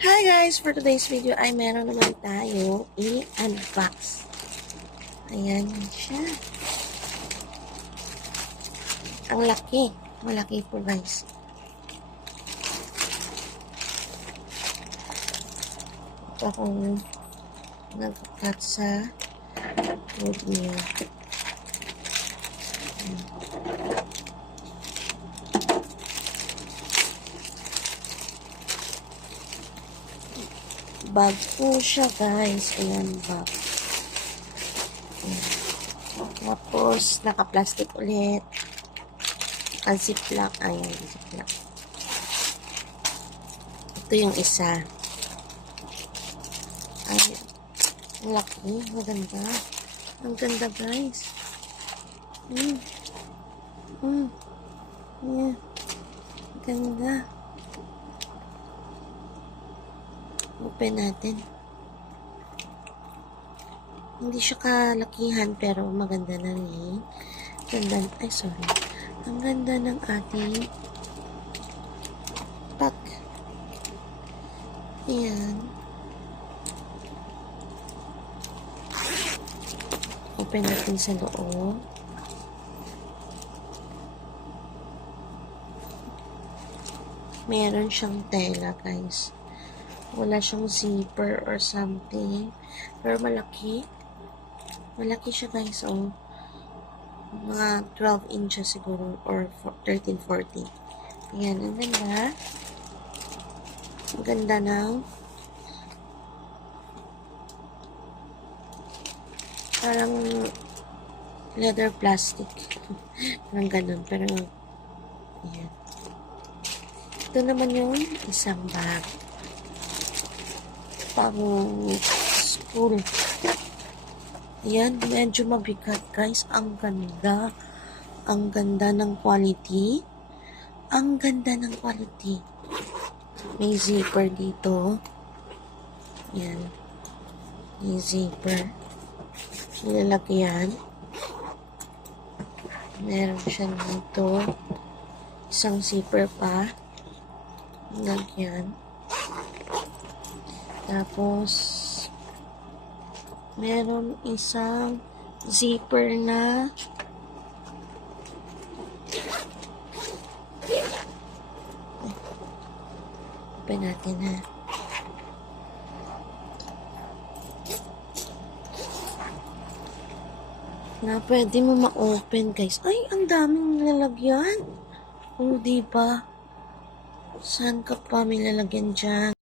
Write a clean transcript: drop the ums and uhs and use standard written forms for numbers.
Hi guys! For today's video ay meron naman tayo i-unbox. Ayan siya. Ang laki. Malaki po guys. Ito akong nag-cut sa wood niya. Bag po siya guys. Ayan, bag. Ayan. Tapos, naka-plastic ulit. Naka-ziplock. Ayan, ziplock. Ito yung isa. Ay, ang laki. Maganda. Ang ganda guys. Yeah. Ganda. Open natin. Hindi siya kalakihan pero maganda na rin. Ganda, ay sorry. Ang ganda ng ating pack. Ayan. Open natin sa loob. Meron siyang tela guys. Wala siyang zipper or something. Pero malaki. Malaki siya guys. Oh. Mga 12 inches siguro. Or 13, 14. Ayan. Ang ganda. Ang ganda ng parang leather plastic. Parang ganun. Pero ayan. Ito naman yung isang bag. Pang school. Ayan, medyo mabigat guys. Ang ganda. Ang ganda ng quality. Ang ganda ng quality. May zipper dito. Ayan. May zipper. Nilalagyan. Meron siya dito. Isang zipper pa. Lagyan. Tapos, meron isang zipper na open natin ha. Na pwede mo ma-open guys. Ay, ang daming lalagyan. O, diba? Saan ka pa may lalagyan dyan?